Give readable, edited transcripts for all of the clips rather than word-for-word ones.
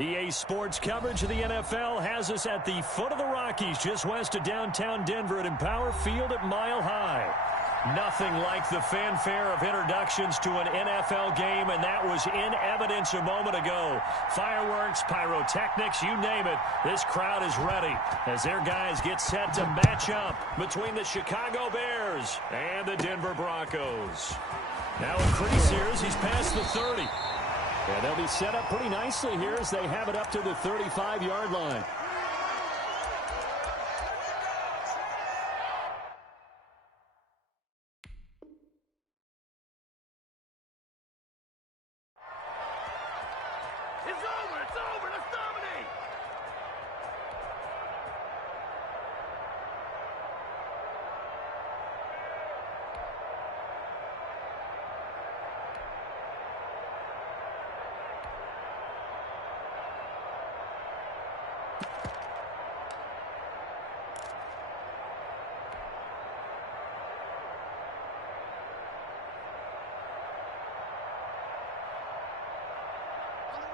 EA Sports coverage of the NFL has us at the foot of the Rockies, just west of downtown Denver at Empower Field at Mile High. Nothing like the fanfare of introductions to an NFL game, and that was in evidence a moment ago. Fireworks, pyrotechnics, you name it, this crowd is ready as their guys get set to match up between the Chicago Bears and the Denver Broncos. Now a crease here as he's past the 30. And they'll be set up pretty nicely here as they have it up to the 35-yard line. It's over, let's dominate!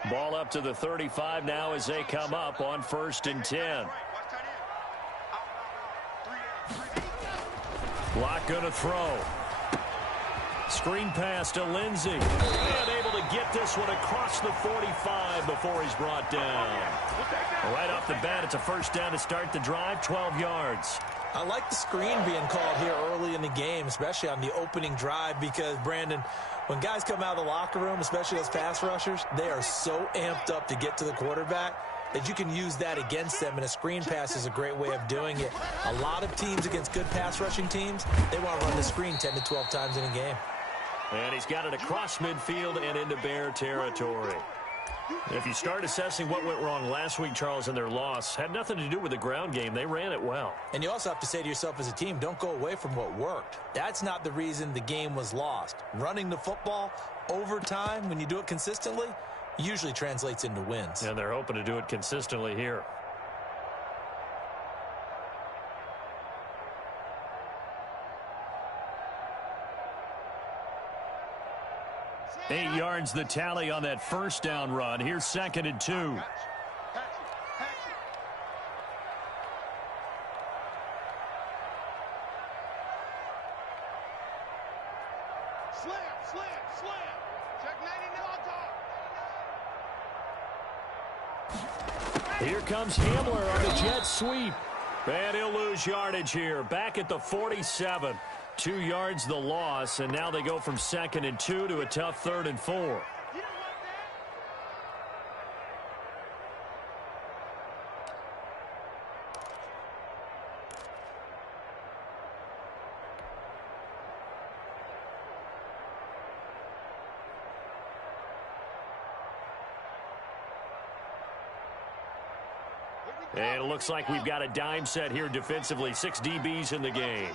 Ball up to the 35 now as they come up on 1st and 10. Lock going to throw. Screen pass to Lindsey. And able to get this one across the 45 before he's brought down. Right off the bat, it's a first down to start the drive, 12 yards. I like the screen being called here early in the game, especially on the opening drive, because, Brandon, when guys come out of the locker room, especially those pass rushers, they are so amped up to get to the quarterback that you can use that against them, and a screen pass is a great way of doing it. A lot of teams against good pass rushing teams, they want to run the screen 10 to 12 times in a game. And he's got it across midfield and into Bear territory. If you start assessing what went wrong last week, Charles, in their loss, had nothing to do with the ground game. They ran it well. And you also have to say to yourself as a team, don't go away from what worked. That's not the reason the game was lost. Running the football over time, when you do it consistently, usually translates into wins. And they're hoping to do it consistently here. 8 yards the tally on that first down run. Here's 2nd and 2. Slam. Check 90 Here comes Hamler on the jet sweep. And he'll lose yardage here. Back at the 47. 2 yards the loss, and now they go from 2nd and 2 to a tough 3rd and 4. And it looks like we've got a dime set here defensively. 6 DBs in the game.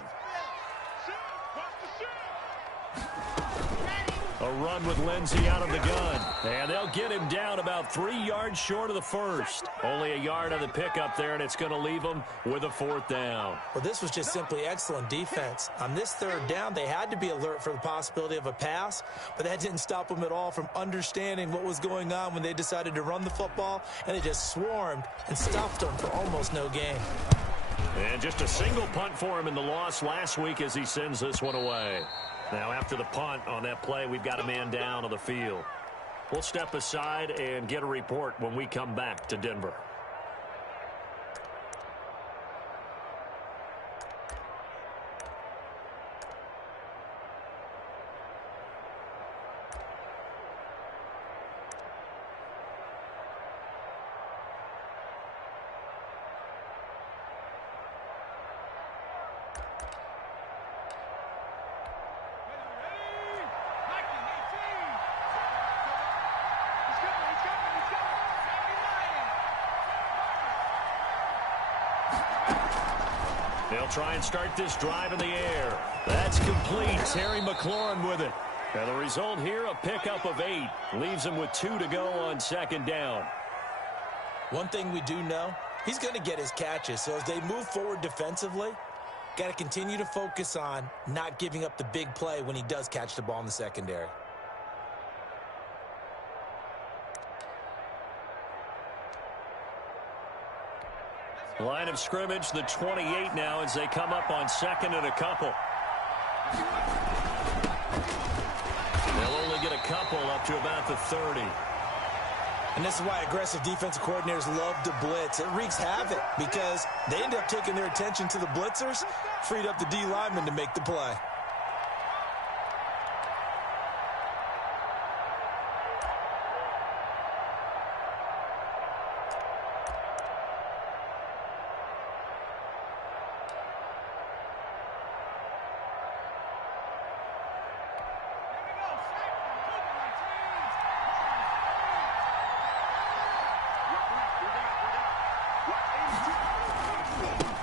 A run with Lindsey out of the gun. And they'll get him down about 3 yards short of the first. Only a yard on the pickup there, and it's going to leave him with a 4th down. Well, this was just simply excellent defense. On this 3rd down, they had to be alert for the possibility of a pass, but that didn't stop them at all from understanding what was going on when they decided to run the football, and they just swarmed and stuffed them for almost no gain. And just a single punt for him in the loss last week as he sends this one away. Now, after the punt on that play, we've got a man down on the field. We'll step aside and get a report when we come back to Denver. They'll try and start this drive in the air. That's complete. Terry McLaurin with it. And the result here, a pickup of 8. Leaves him with 2 to go on 2nd down. One thing we do know, he's going to get his catches. So as they move forward defensively, got to continue to focus on not giving up the big play when he does catch the ball in the secondary. Line of scrimmage, the 28 now as they come up on second and a couple. They'll only get a couple up to about the 30. And this is why aggressive defensive coordinators love to blitz. It wreaks havoc because they end up taking their attention to the blitzers, freed up the D lineman to make the play.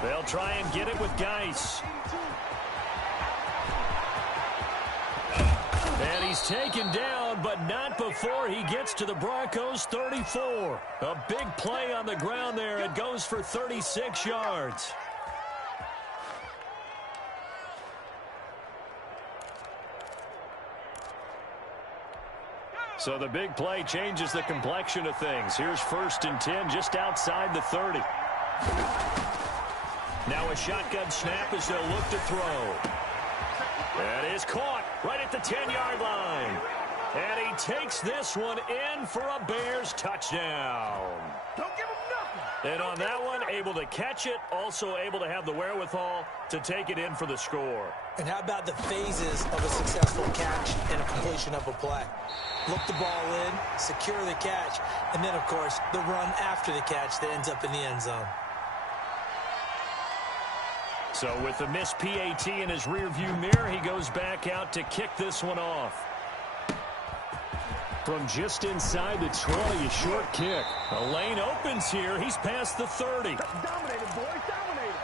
They'll try and get it with Geis. And he's taken down, but not before he gets to the Broncos' 34. A big play on the ground there. It goes for 36 yards. So the big play changes the complexion of things. Here's 1st and 10 just outside the 30. Now a shotgun snap as they'll look to throw. That is caught right at the 10-yard line. And he takes this one in for a Bears touchdown. Don't give him nothing. And on that one, able to catch it, also able to have the wherewithal to take it in for the score. And how about the phases of a successful catch and a completion of a play? Look the ball in, secure the catch, and then, of course, the run after the catch that ends up in the end zone. So with the missed PAT in his rearview mirror, he goes back out to kick this one off. From just inside the 20, a short kick. A lane opens here. He's past the 30. Dominated, boys. Dominated.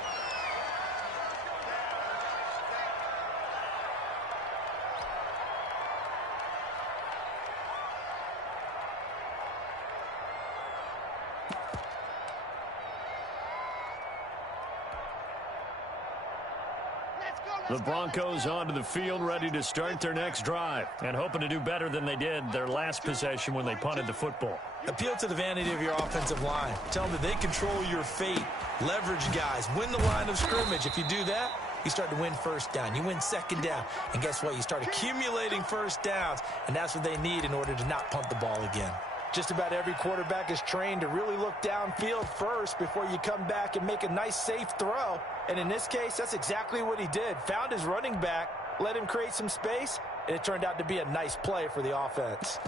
The Broncos onto the field, ready to start their next drive, and hoping to do better than they did their last possession when they punted the football. Appeal to the vanity of your offensive line. Tell them that they control your fate. Leverage guys. Win the line of scrimmage. If you do that, you start to win first down. You win second down. And guess what? You start accumulating first downs, and that's what they need in order to not punt the ball again. Just about every quarterback is trained to really look downfield first before you come back and make a nice, safe throw. And in this case, that's exactly what he did. Found his running back, let him create some space, and it turned out to be a nice play for the offense.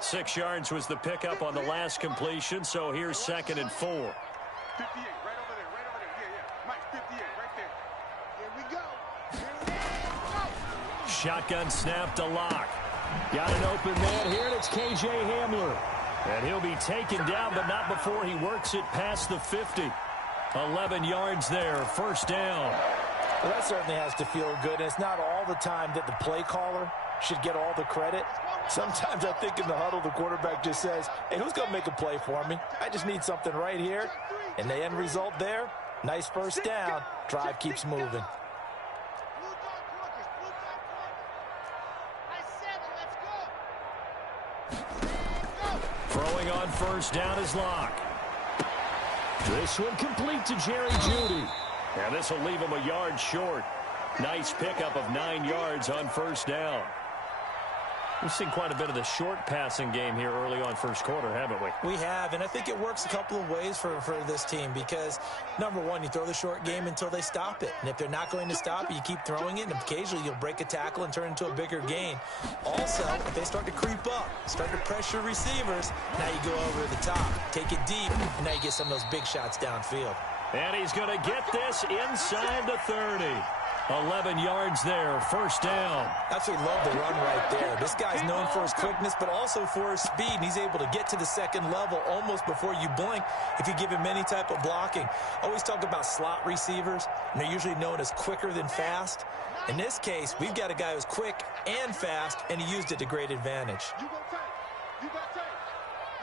Six yards was the pickup on the last completion, so here's 2nd and 4. 58, right over there, yeah. Mike, 58, right there. Here we go. Shotgun snap to Locke. Got an open man here, and it's KJ Hamler. And he'll be taken down, but not before he works it past the 50. 11 yards there, 1st down. Well, that certainly has to feel good. And it's not all the time that the play caller should get all the credit. Sometimes I think in the huddle, the quarterback just says, hey, who's going to make a play for me? I just need something right here. And the end result there, nice 1st down. Drive keeps moving. Throwing on 1st down is Locke. This one complete to Jerry Jeudy. And this will leave him a yard short. Nice pickup of 9 yards on 1st down. We've seen quite a bit of the short passing game here early on 1st quarter, haven't we? We have, and I think it works a couple of ways for this team because, number one, you throw the short game until they stop it. And if they're not going to stop it, you keep throwing it, and occasionally you'll break a tackle and turn it into a bigger gain. Also, if they start to creep up, start to pressure receivers, now you go over the top, take it deep, and now you get some of those big shots downfield. And he's going to get this inside the 30. 11 yards there, 1st down. Absolutely love the run right there. This guy's known for his quickness, but also for his speed. And he's able to get to the 2nd level almost before you blink if you give him any type of blocking. I always talk about slot receivers, and they're usually known as quicker than fast. In this case, we've got a guy who's quick and fast, and he used it to great advantage. You got tight. You got tight.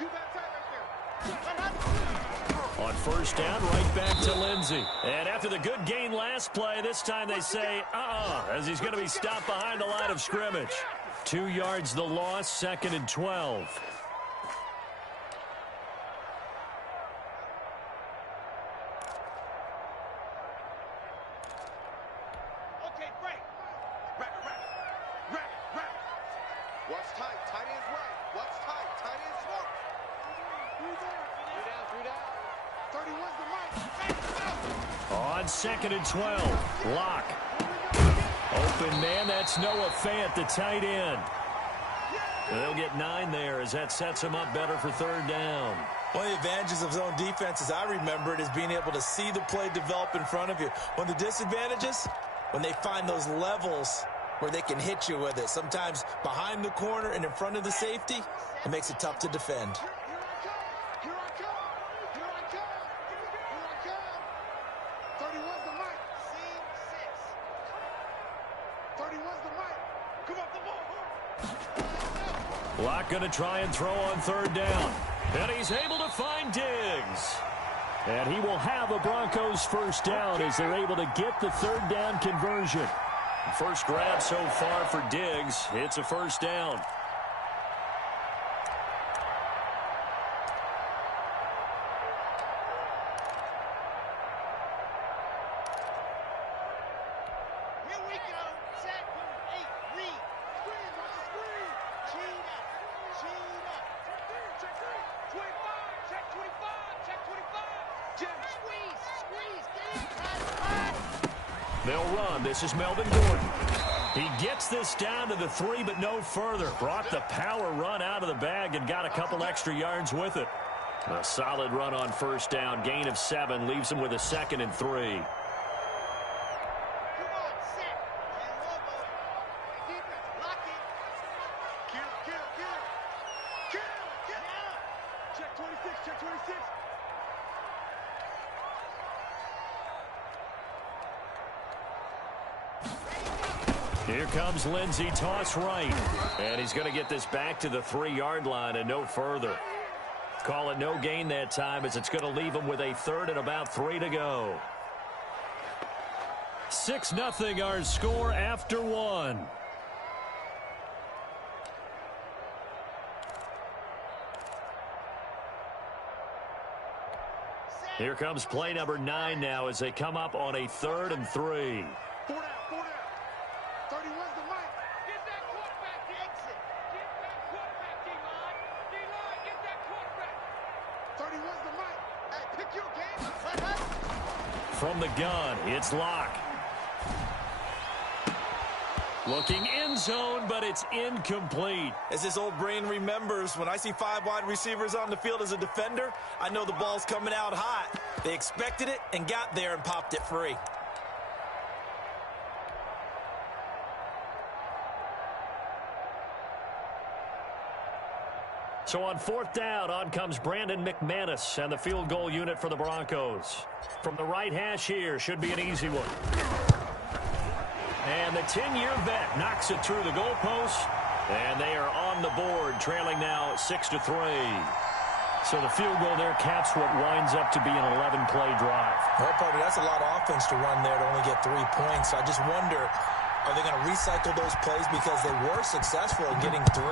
You got tight right there. On first down, right back to Lindsey. And after the good gain last play, this time they say, as he's going to be stopped behind the line of scrimmage. 2 yards the loss, 2nd and 12. On 2nd and 12, Locke. Open man, that's Noah Fant, the tight end. They'll get 9 there as that sets him up better for 3rd down. One of the advantages of zone defense, as I remember it, is being able to see the play develop in front of you. One of the disadvantages, when they find those levels where they can hit you with it. Sometimes behind the corner and in front of the safety, it makes it tough to defend. Locke going to try and throw on 3rd down. And he's able to find Diggs. And he will have a Broncos 1st down as they're able to get the 3rd down conversion. First grab so far for Diggs. It's a 1st down. They'll run. This is Melvin Gordon. He gets this down to the 3, but no further. Brought the power run out of the bag and got a couple extra yards with it. A solid run on 1st down. Gain of 7 leaves him with a 2nd and 3. Here comes Lindsey, toss right. And he's going to get this back to the 3-yard line and no further. Call it no gain that time as it's going to leave him with a 3rd and about 3 to go. 6-0 our score after 1. Here comes play number 9 now as they come up on a 3rd and 3. 4 down, 4 down. 31's the mic. Get that quarterback to exit. Get that quarterback, D-line. D-line, get that quarterback. 31's the mic. Hey, pick your game. From the gun, it's Locke. Looking end zone, but it's incomplete. As his old brain remembers, when I see 5 wide receivers on the field as a defender, I know the ball's coming out hot. They expected it and got there and popped it free. So on 4th down, on comes Brandon McManus and the field goal unit for the Broncos. From the right hash here, should be an easy one. And the 10-year vet knocks it through the goalpost, and they are on the board, trailing now 6-3. So the field goal there caps what winds up to be an 11-play drive. Well, partner, that's a lot of offense to run there to only get 3 points. So I just wonder, are they going to recycle those plays because they were successful in getting 3?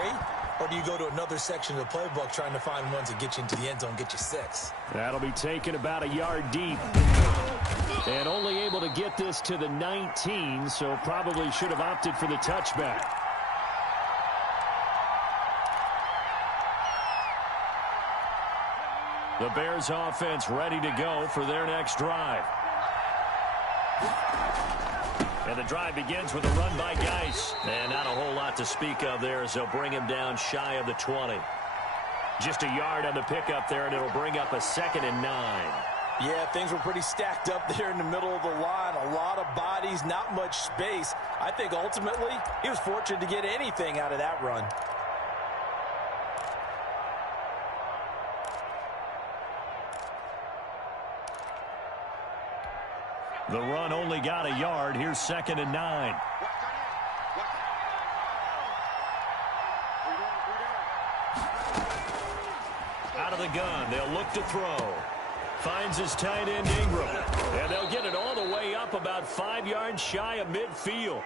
Or do you go to another section of the playbook trying to find ones that get you into the end zone, get you 6? That'll be taken about a yard deep. And only able to get this to the 19, so probably should have opted for the touchback. The Bears offense ready to go for their next drive. And the drive begins with a run by Geis. And not a whole lot to speak of there as they'll bring him down shy of the 20. Just a yard on the pickup there, and it'll bring up a 2nd and 9. Yeah, things were pretty stacked up there in the middle of the line. A lot of bodies, not much space. I think ultimately he was fortunate to get anything out of that run. The run only got a yard. Here's 2nd and 9. Out of the gun, they'll look to throw. Finds his tight end, Ingram. And they'll get it all the way up about 5 yards shy of midfield.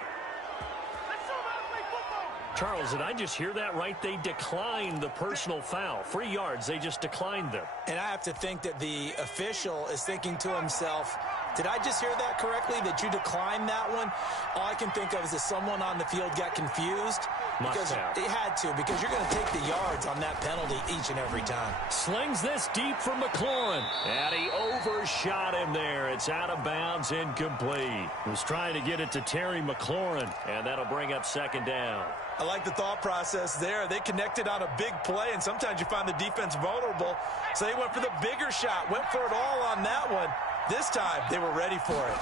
Charles, did I just hear that right? They declined the personal foul. 3 yards, they just declined them. And I have to think that the official is thinking to himself, did I just hear that correctly, that you declined that one? All I can think of is that someone on the field got confused. Because it had to, because you're going to take the yards on that penalty each and every time. Slings this deep from McLaurin. And he overshot him there. It's out of bounds, incomplete. Was trying to get it to Terry McLaurin, and that'll bring up second down. I like the thought process there. They connected on a big play, and sometimes you find the defense vulnerable. So they went for the bigger shot, went for it all on that one. This time, they were ready for it.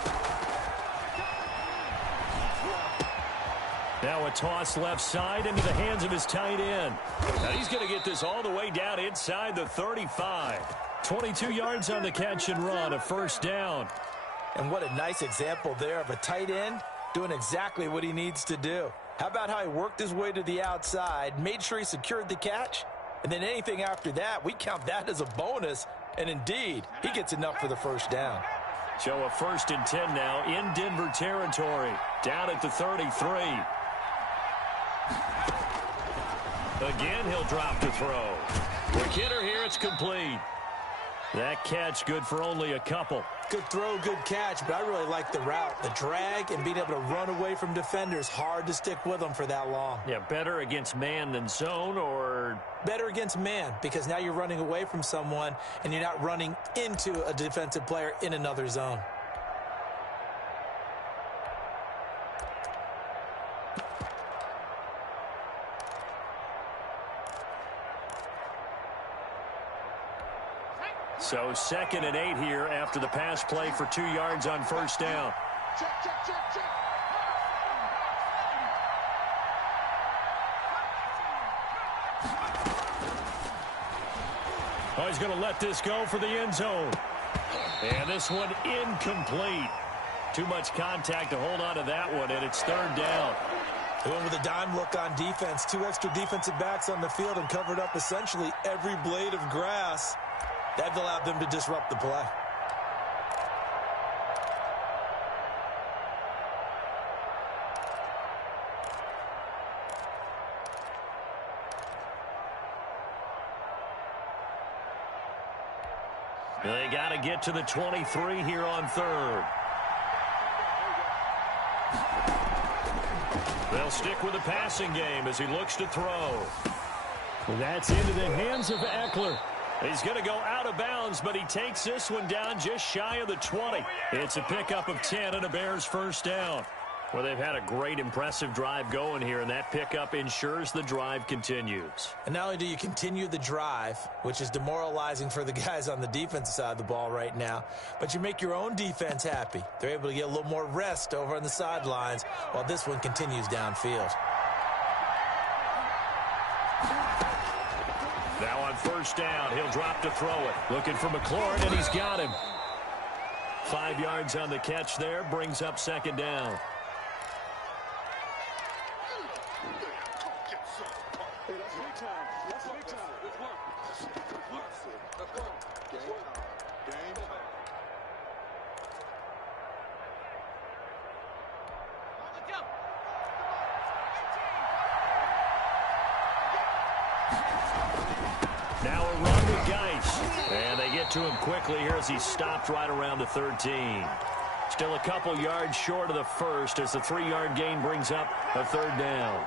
Now a toss left side into the hands of his tight end. Now he's going to get this all the way down inside the 35. 22 yards on the catch and run, a first down. And what a nice example there of a tight end doing exactly what he needs to do. How about how he worked his way to the outside, made sure he secured the catch, and then anything after that, we count that as a bonus. And indeed, he gets enough for the first down. So a 1st and 10 now in Denver territory, down at the 33. Again, he'll drop to throw. The kidder here, it's complete. That catch good for only a couple. Good throw, good catch, but I really like the route. The drag and being able to run away from defenders, hard to stick with them for that long. Yeah, better against man than zone, or? Better against man, because now you're running away from someone and you're not running into a defensive player in another zone. So 2nd and 8 here after the pass play for 2 yards on first down. Check, check, check, check. Oh, he's going to let this go for the end zone. And this one incomplete. Too much contact to hold on to that one, and it's 3rd down. They went with a dime look on defense. 2 extra defensive backs on the field and covered up essentially every blade of grass. That allowed them to disrupt the play. They got to get to the 23 here on 3rd. They'll stick with the passing game as he looks to throw. Well, that's into the hands of Eckler. He's going to go out of bounds, but he takes this one down just shy of the 20. It's a pickup of 10 and a Bears first down. Well, they've had a great, impressive drive going here, and that pickup ensures the drive continues. And not only do you continue the drive, which is demoralizing for the guys on the defensive side of the ball right now, but you make your own defense happy. They're able to get a little more rest over on the sidelines while this one continues downfield. Now on first down, he'll drop to throw it. Looking for McLaurin, and he's got him. 5 yards on the catch there, brings up second down. Now a run with Geis. And they get to him quickly here as he stopped right around the 13. Still a couple yards short of the first as the 3-yard gain brings up a 3rd down.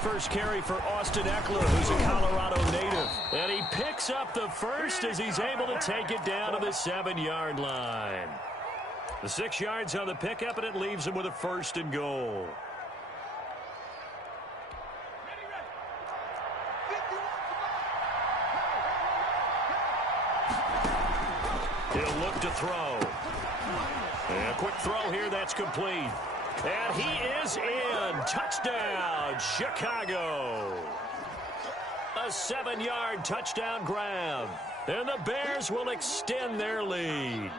First carry for Austin Eckler, who's a Colorado native. And he picks up the first as he's able to take it down to the 7-yard line. The 6 yards on the pickup, and it leaves him with a 1st and goal. He'll look to throw. And a quick throw here, that's complete. And he is in. Touchdown, Chicago. A 7-yard touchdown grab. And the Bears will extend their lead.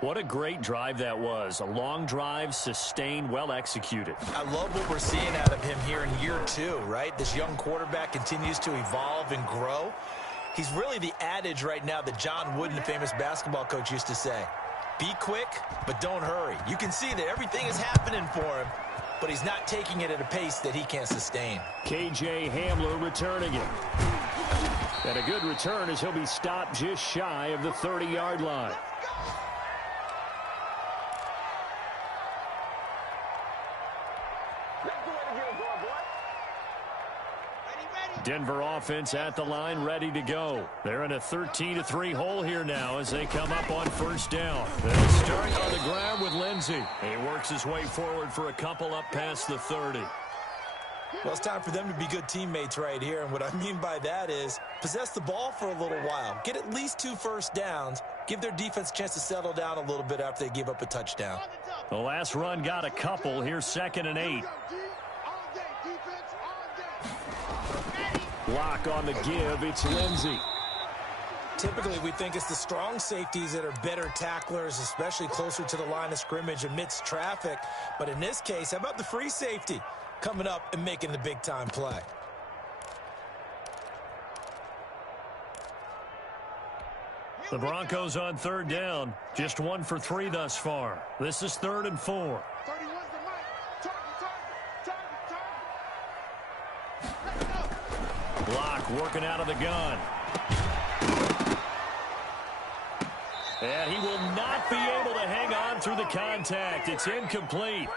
What a great drive that was. A long drive, sustained, well executed. I love what we're seeing out of him here in year 2, right? This young quarterback continues to evolve and grow. He's really the adage right now that John Wooden, the famous basketball coach, used to say. Be quick, but don't hurry. You can see that everything is happening for him, but he's not taking it at a pace that he can't sustain. K.J. Hamler returning it. And a good return as he'll be stopped just shy of the 30-yard line. Denver offense at the line, ready to go. They're in a 13-3 hole here now as they come up on first down. They'll start on the ground with Lindsey. He works his way forward for a couple up past the 30. Well, it's time for them to be good teammates right here, and what I mean by that is possess the ball for a little while. Get at least 2 first downs. Give their defense a chance to settle down a little bit after they give up a touchdown. The last run got a couple. Here's 2nd and 8. Block on the give. It's Lindsey. Typically, we think it's the strong safeties that are better tacklers, especially closer to the line of scrimmage amidst traffic. But in this case, how about the free safety coming up and making the big-time play? The Broncos on 3rd down. Just 1 for 3 thus far. This is 3rd and 4. Block working out of the gun. And he will not be able to hang on through the contact. It's incomplete.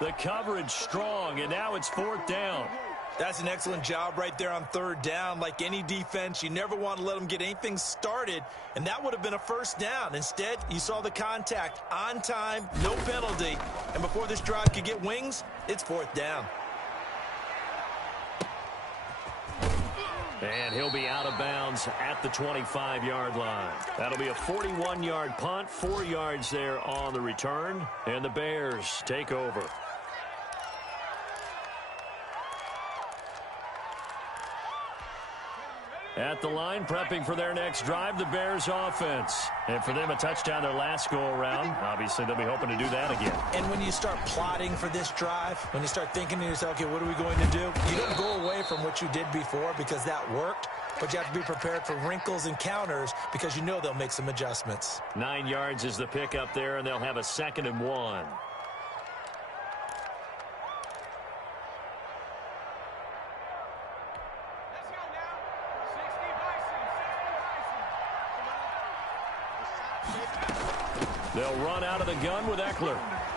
The coverage strong, and now it's 4th down. That's an excellent job right there on 3rd down. Like any defense, you never want to let them get anything started, and that would have been a first down. Instead, you saw the contact on time, no penalty, and before this drive could get wings, it's 4th down. And he'll be out of bounds at the 25-yard line. That'll be a 41-yard punt, 4 yards there on the return, and the Bears take over. At the line, prepping for their next drive, the Bears offense. And for them, a touchdown their last go-around. Obviously, they'll be hoping to do that again. And when you start plotting for this drive, when you start thinking to yourself, okay, what are we going to do? You don't go away from what you did before because that worked, but you have to be prepared for wrinkles and counters because you know they'll make some adjustments. 9 yards is the pickup there, and they'll have a 2nd and 1. They'll run out of the gun with Eckler.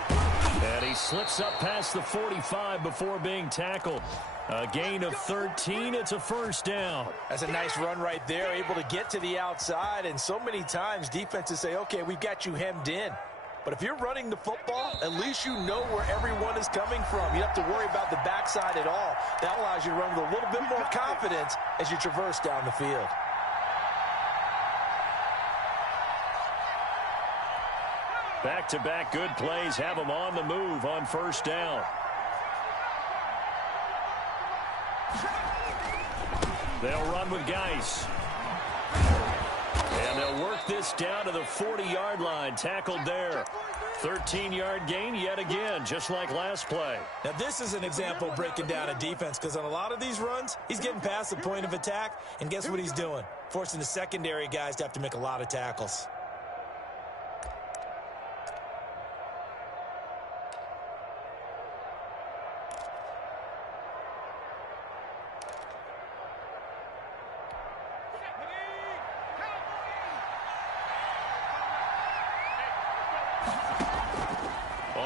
And he slips up past the 45 before being tackled. A gain of 13. It's a first down. That's a nice run right there, able to get to the outside. And so many times defenses say, okay, we've got you hemmed in. But if you're running the football, at least you know where everyone is coming from. You don't have to worry about the backside at all. That allows you to run with a little bit more confidence as you traverse down the field. Back-to-back good plays have them on the move on first down. They'll run with Geis. And they'll work this down to the 40-yard line. Tackled there. 13-yard gain yet again, just like last play. Now, this is an example of breaking down a defense because on a lot of these runs, he's getting past the point of attack, and guess what he's doing? Forcing the secondary guys to have to make a lot of tackles.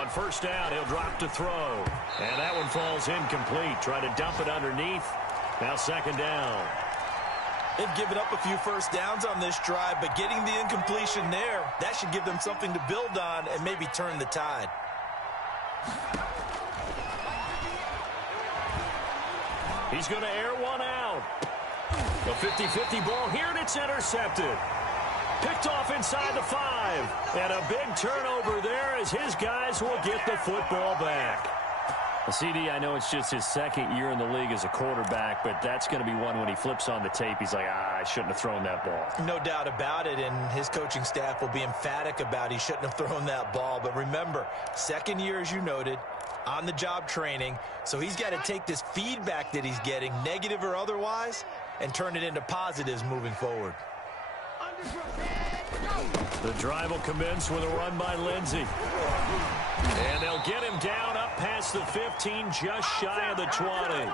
First down, he'll drop to throw. And that one falls incomplete. Try to dump it underneath. Now 2nd down. They've given up a few first downs on this drive, but getting the incompletion there, that should give them something to build on and maybe turn the tide. He's going to air one out. A 50-50 ball here, and it's intercepted. Picked off inside the 5. And a big turnover there as his guys will get the football back. CD, I know it's just his second year in the league as a quarterback, but that's going to be one when he flips on the tape, he's like, I shouldn't have thrown that ball. No doubt about it, and his coaching staff will be emphatic about he shouldn't have thrown that ball. But remember, second year, as you noted, on-the-job training, so he's got to take this feedback that he's getting, negative or otherwise, and turn it into positives moving forward. The drive will commence with a run by Lindsey. And they'll get him down up past the 15, just shy of the 20.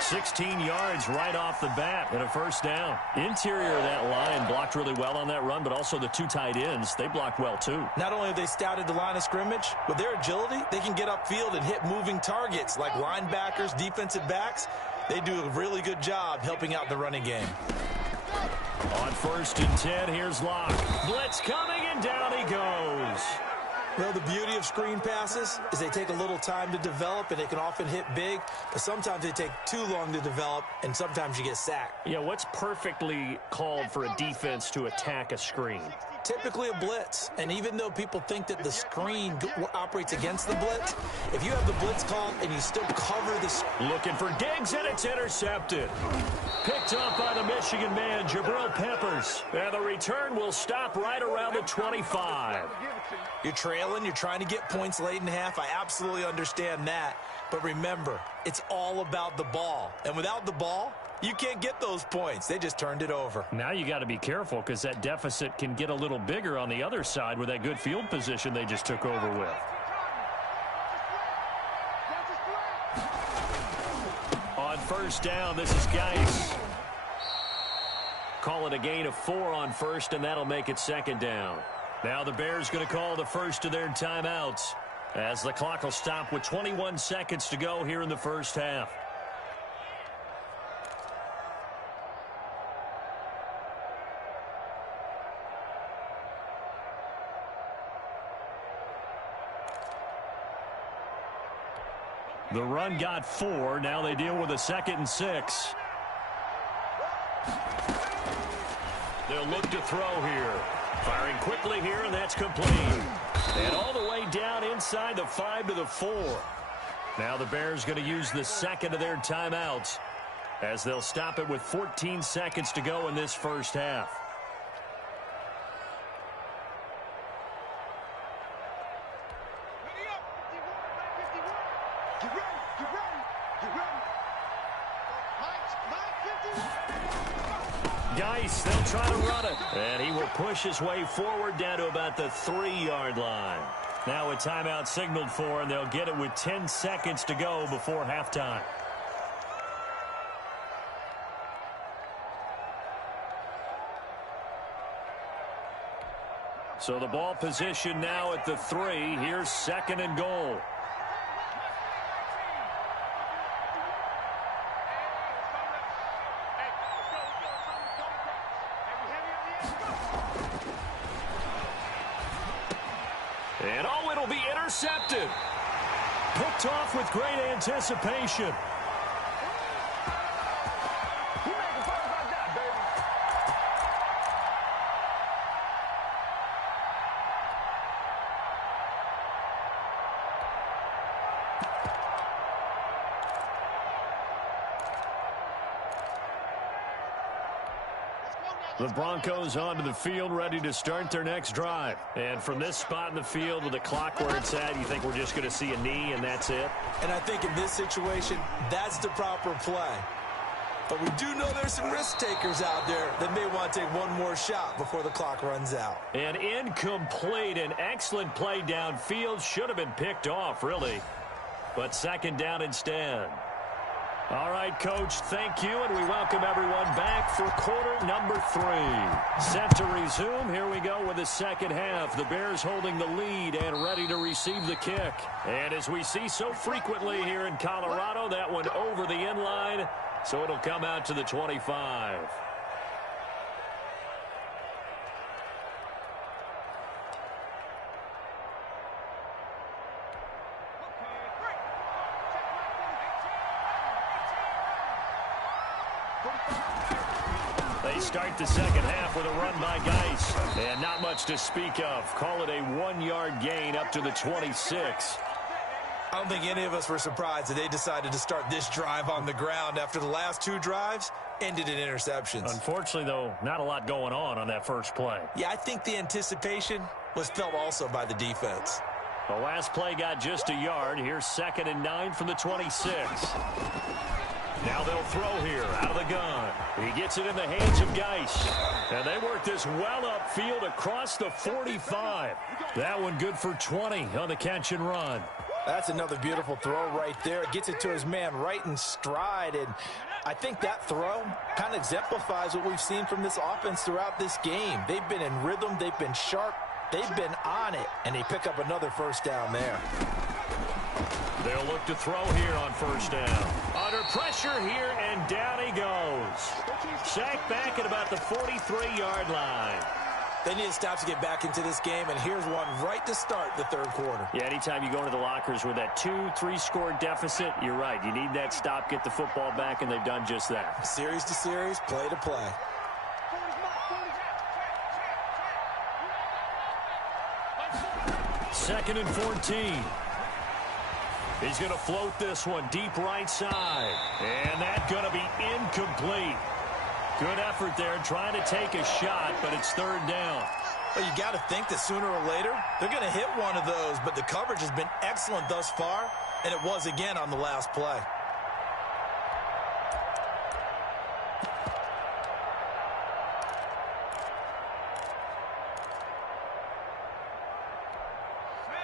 16 yards right off the bat and a first down. Interior of that line blocked really well on that run, but also the 2 tight ends, they blocked well too. Not only have they scouted the line of scrimmage, with their agility, they can get upfield and hit moving targets like linebackers, defensive backs. They do a really good job helping out the running game. On 1st and 10, here's Locke. Blitz coming, and down he goes. Well, the beauty of screen passes is they take a little time to develop, and they can often hit big, but sometimes they take too long to develop, and sometimes you get sacked. Yeah, what's perfectly called for a defense to attack a screen? Typically a blitz, and even though people think that the screen operates against the blitz, if you have the blitz called and you still cover the... Looking for Diggs, and it's intercepted. Picked up by the Michigan man, Jabril Peppers. And the return will stop right around the 25. You're trailing, you're trying to get points late in half. I absolutely understand that. But remember, it's all about the ball. And without the ball, you can't get those points. They just turned it over. Now you got to be careful because that deficit can get a little bigger on the other side with that good field position they just took over with. On 1st down, this is Geis. Call it a gain of 4 on 1st, and that'll make it 2nd down. Now the Bears going to call the first of their timeouts as the clock will stop with 21 seconds to go here in the first half. The run got 4. Now they deal with a 2nd and 6. They'll look to throw here. Firing quickly here, and that's complete. And all the way down inside the 5 to the 4. Now the Bears going to use the 2nd of their timeouts as they'll stop it with 14 seconds to go in this first half. Geis, they'll try to run it. And he will push his way forward down to about the 3-yard line. Now a timeout signaled for, and they'll get it with 10 seconds to go before halftime. So the ball position now at the 3. Here's 2nd and goal. And oh, it'll be intercepted. Picked off with great anticipation. The Broncos onto the field, ready to start their next drive. And from this spot in the field with the clock where it's at, you think we're just going to see a knee and that's it? And I think in this situation, that's the proper play. But we do know there's some risk takers out there that may want to take one more shot before the clock runs out. An incomplete, an excellent play downfield. Should have been picked off, really. But 2nd down instead. All right, Coach, thank you, and we welcome everyone back for quarter number 3. Set to resume. Here we go with the second half. The Bears holding the lead and ready to receive the kick. And as we see so frequently here in Colorado, that one over the end line, so it'll come out to the 25. They They start the second half with a run by Geis. And not much to speak of. Call it a 1-yard gain up to the 26. I don't think any of us were surprised that they decided to start this drive on the ground after the last 2 drives ended in interceptions. Unfortunately, though, not a lot going on that first play. Yeah, I think the anticipation was felt also by the defense. The last play got just a yard. Here's 2nd and 9 from the 26. Now they'll throw here out of the gun. He gets it in the hands of Geis. And they work this well upfield across the 45. That one good for 20 on the catch and run. That's another beautiful throw right there. Gets it to his man right in stride. And I think that throw kind of exemplifies what we've seen from this offense throughout this game. They've been in rhythm. They've been sharp. They've been on it. And they pick up another first down there. They'll look to throw here on first down. Under pressure here, and down he goes. Sacked back at about the 43-yard line. They need to stop to get back into this game, and here's one right to start the third quarter. Yeah, anytime you go into the lockers with that 2-3 score deficit, you're right. You need that stop, get the football back, and they've done just that. Series to series, play to play. 2nd and 14. He's going to float this one deep right side. And that's going to be incomplete. Good effort there trying to take a shot, but it's 3rd down. Well, you got to think that sooner or later they're going to hit one of those, but the coverage has been excellent thus far, and it was again on the last play.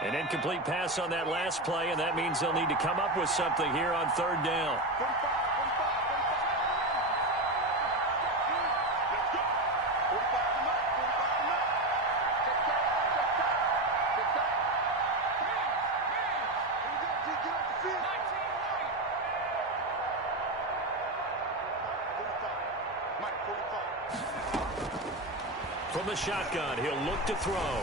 An incomplete pass on that last play, and that means they'll need to come up with something here on 3rd down. From the shotgun, he'll look to throw.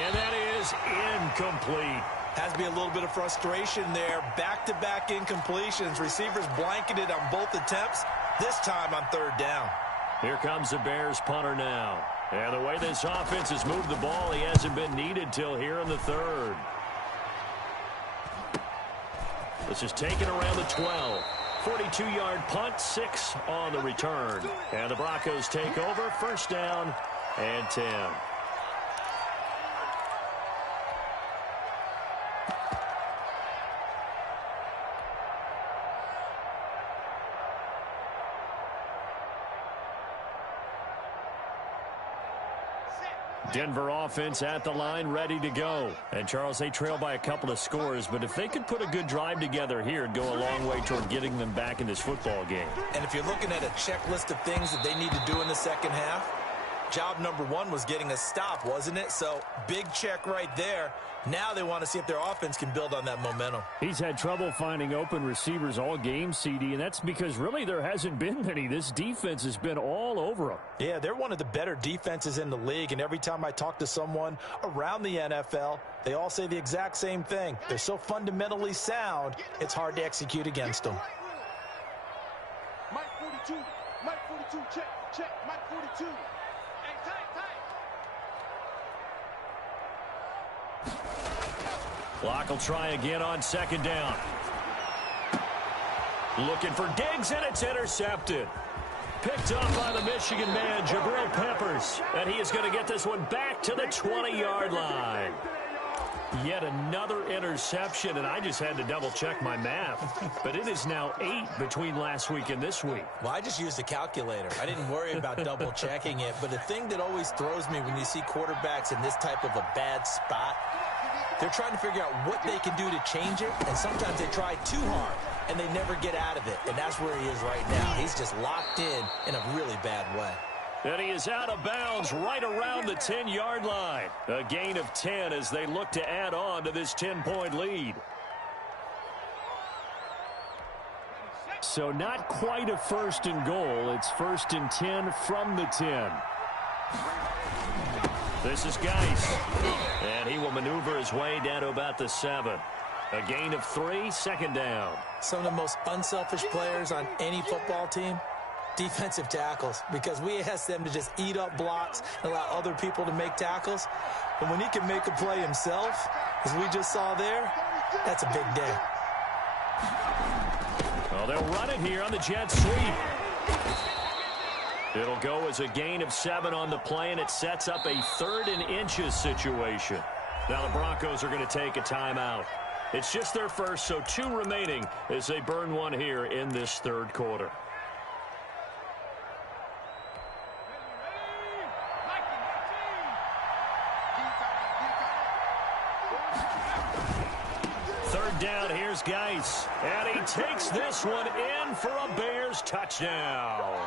And that is incomplete. Has to be a little bit of frustration there. Back-to-back incompletions. Receivers blanketed on both attempts, this time on 3rd down. Here comes the Bears punter now. And the way this offense has moved the ball, he hasn't been needed till here in the 3rd. This is taken around the 12. 42-yard punt, 6 on the return. And the Broncos take over, 1st down and 10. Denver offense at the line, ready to go. And, Charles, they trail by a couple of scores, but if they could put a good drive together here, it'd go a long way toward getting them back in this football game. And if you're looking at a checklist of things that they need to do in the second half, job number 1 was getting a stop, wasn't it? So, big check right there. Now they want to see if their offense can build on that momentum. He's had trouble finding open receivers all game, CD, and that's because really there hasn't been many. This defense has been all over them. Yeah, they're one of the better defenses in the league, and every time I talk to someone around the NFL, they all say the exact same thing. They're so fundamentally sound, it's hard to execute against them. Mike 42, check, Mike 42. Hey, tight. Clock will try again on 2nd down. Looking for Diggs, and it's intercepted. Picked up by the Michigan man, Jabril Peppers. And he is going to get this one back to the 20-yard line. Yet another interception, and I just had to double-check my math. But it is now 8 between last week and this week. Well, I just used a calculator. I didn't worry about double-checking it. But the thing that always throws me when you see quarterbacks in this type of a bad spot, they're trying to figure out what they can do to change it, and sometimes they try too hard, and they never get out of it. And that's where he is right now. He's just locked in a really bad way. And he is out of bounds right around the 10-yard line. A gain of 10 as they look to add on to this 10-point lead. So not quite a 1st and goal. It's 1st and 10 from the 10. This is Geis. And he will maneuver his way down to about the 7. A gain of 3, 2nd down. Some of the most unselfish players on any football team defensive tackles, because we ask them to just eat up blocks and allow other people to make tackles. But when he can make a play himself, as we just saw there, that's a big day. Well, they'll run it here on the jet sweep. It'll go as a gain of 7 on the play, and it sets up a 3rd and inches situation. Now the Broncos are going to take a timeout. It's just their first, so 2 remaining as they burn one here in this 3rd quarter. Down, here's Geis, and he takes this one in for a Bears touchdown.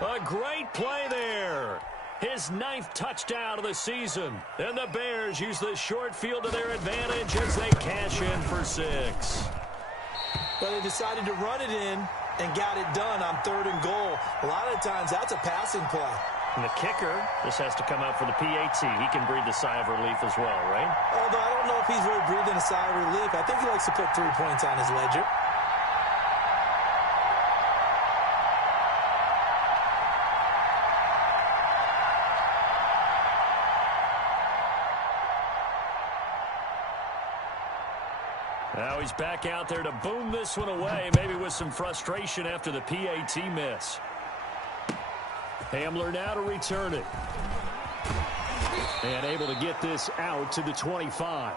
A great play there. His 9th touchdown of the season, and the Bears use the short field to their advantage as they cash in for 6. But they decided to run it in and got it done on 3rd and goal. A lot of times that's a passing play. And the kicker just has to come out for the PAT. He can breathe a sigh of relief as well, right? Although I don't know if he's really breathing a sigh of relief. I think he likes to put 3 points on his ledger. Now he's back out there to boom this one away, maybe with some frustration after the PAT miss. Hamler now to return it. And able to get this out to the 25.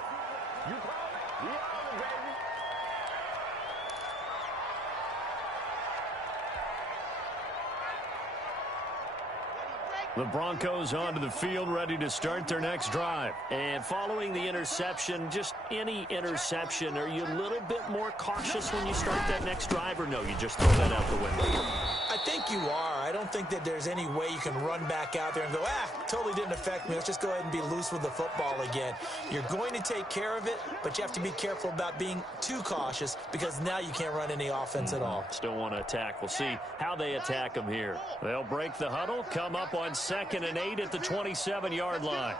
The Broncos onto the field, ready to start their next drive. And following the interception, just any interception, are you a little bit more cautious when you start that next drive, or no, you just throw that out the window? I think you are. I don't think that there's any way you can run back out there and go, totally didn't affect me. Let's just go ahead and be loose with the football again. You're going to take care of it, but you have to be careful about being too cautious, because now you can't run any offense at all. Still want to attack. We'll see how they attack them here. They'll break the huddle, come up on 2nd and 8 at the 27-yard line.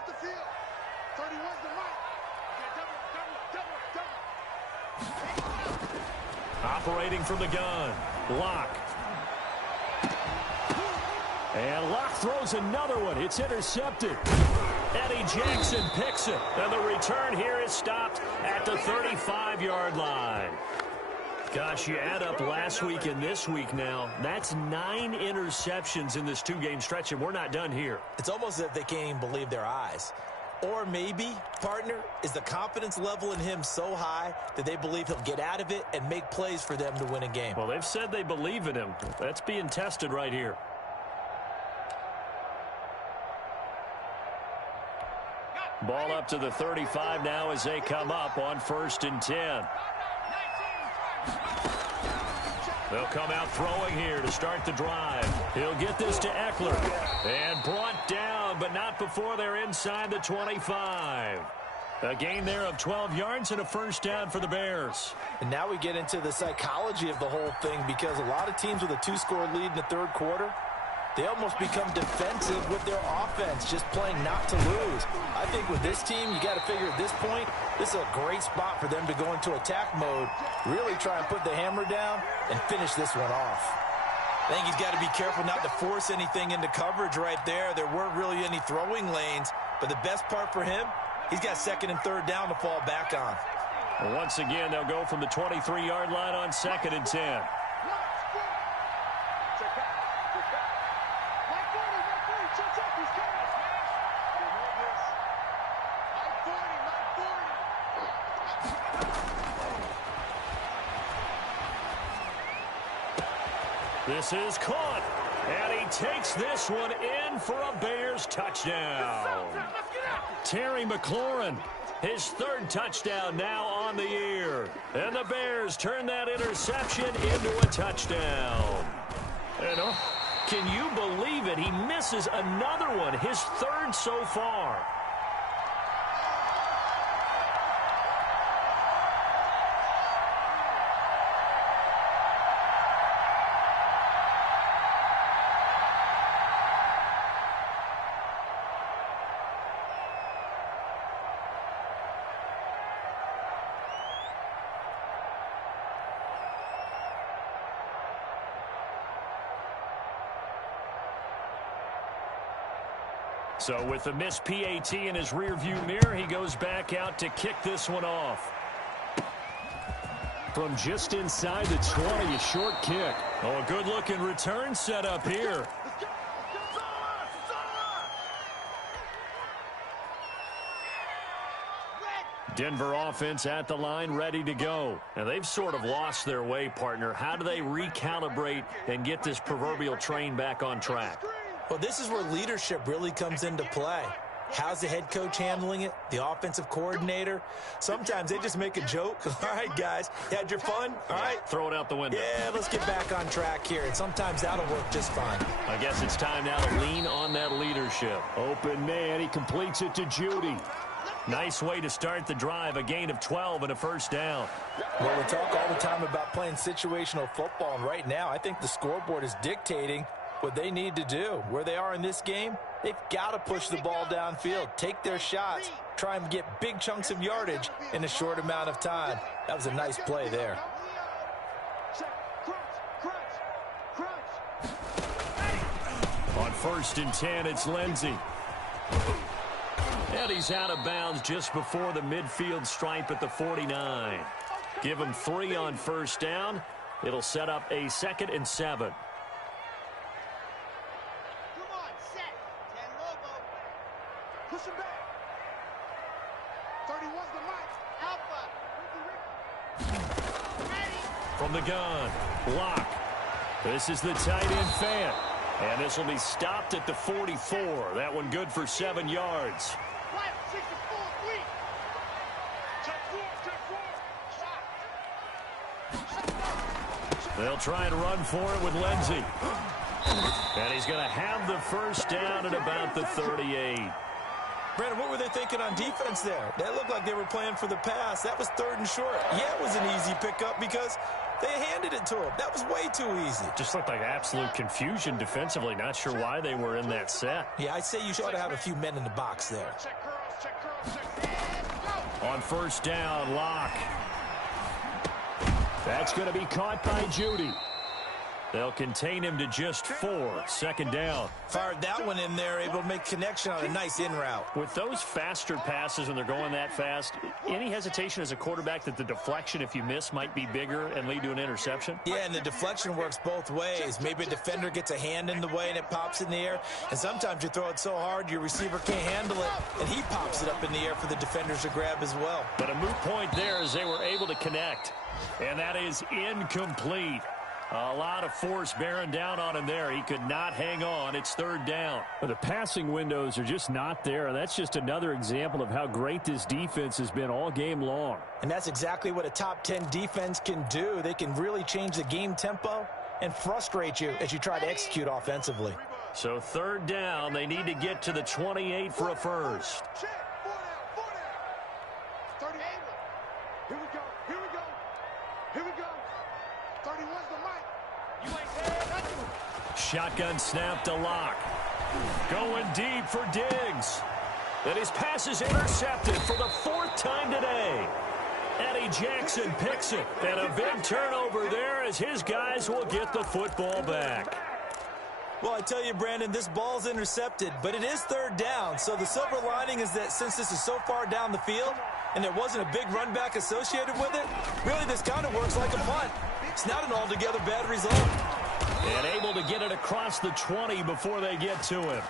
Operating from the gun, Locke. And Locke throws another one. It's intercepted. Eddie Jackson picks it. And the return here is stopped at the 35-yard line. Gosh, you add up last week and this week now, that's 9 interceptions in this 2-game stretch, and we're not done here. It's almost as if they can't even believe their eyes. Or maybe, partner, is the confidence level in him so high that they believe he'll get out of it and make plays for them to win a game. Well, they've said they believe in him. That's being tested right here. Ball up to the 35 now as they come up on 1st and 10. They'll come out throwing here to start the drive. He'll get this to Eckler. And brought down, but not before they're inside the 25. A gain there of 12 yards and a 1st down for the Bears. And now we get into the psychology of the whole thing, because a lot of teams with a 2-score lead in the 3rd quarter, they almost become defensive with their offense, just playing not to lose. I think with this team, you got to figure at this point, this is a great spot for them to go into attack mode, really try and put the hammer down and finish this one off. I think he's got to be careful not to force anything into coverage right there. There weren't really any throwing lanes, but the best part for him, he's got 2nd and 3rd down to fall back on. Well, once again, they'll go from the 23-yard line on 2nd and 10. This is caught, and he takes this one in for a Bears touchdown. Terry McLaurin, his 3rd touchdown now on the year. And the Bears turn that interception into a touchdown. And can you believe it? He misses another one, his 3rd so far. So with the missed PAT in his rearview mirror, he goes back out to kick this one off. From just inside the 20, a short kick. Oh, a good-looking return set up here. Denver offense at the line, ready to go. Now, they've sort of lost their way, partner. How do they recalibrate and get this proverbial train back on track? Well, this is where leadership really comes into play. How's the head coach handling it? The offensive coordinator? Sometimes they just make a joke. All right, guys, you had your fun? All right. Throw it out the window. Yeah, let's get back on track here. And sometimes that'll work just fine. I guess it's time now to lean on that leadership. Open man, he completes it to Judy. Nice way to start the drive, a gain of 12 and a first down. Well, we talk all the time about playing situational football, and right now I think the scoreboard is dictating what they need to do. Where they are in this game, they've got to push the ball downfield, take their shots, try and get big chunks of yardage in a short amount of time. That was a nice play there. On 1st and 10, it's Lindsey. And he's out of bounds just before the midfield stripe at the 49. Give him 3 on first down. It'll set up a 2nd and 7. Push him back. 31's the mic. Alpha. From the gun, Locke. This is the tight end fan. And this will be stopped at the 44. That one good for 7 yards. They'll try and run for it with Lindsey. And he's going to have the first down at about the 38. Brandon, what were they thinking on defense there? That looked like they were playing for the pass. That was 3rd and short. Yeah, it was an easy pickup because they handed it to him. That was way too easy. Just looked like absolute confusion defensively. Not sure why they were in that set. Yeah, I'd say you ought to have a few men in the box there. On first down, Locke. That's going to be caught by Judy. They'll contain him to just 4. 2nd down. Fired that one in there, able to make connection on a nice in route. With those faster passes when they're going that fast, any hesitation as a quarterback that the deflection, if you miss, might be bigger and lead to an interception? Yeah, and the deflection works both ways. Maybe a defender gets a hand in the way and it pops in the air. And sometimes you throw it so hard your receiver can't handle it, and he pops it up in the air for the defenders to grab as well. But a moot point there as they were able to connect. And that is incomplete. A lot of force bearing down on him there. He could not hang on. It's 3rd down. The passing windows are just not there, and that's just another example of how great this defense has been all game long. And that's exactly what a top 10 defense can do. They can really change the game tempo and frustrate you as you try to execute offensively. So 3rd down, they need to get to the 28 for a first. Here we go. Here we go. Here we go. 31's the mic. You ain't had nothing. Shotgun snap to Locke. Going deep for Diggs. And his pass is intercepted for the 4th time today. Eddie Jackson picks it. And a big turnover there as his guys will get the football back. Well, I tell you, Brandon, this ball's intercepted, but it is 3rd down. So the silver lining is that since this is so far down the field and there wasn't a big run back associated with it, really this kind of works like a punt. It's not an altogether bad result. And able to get it across the 20 before they get to him.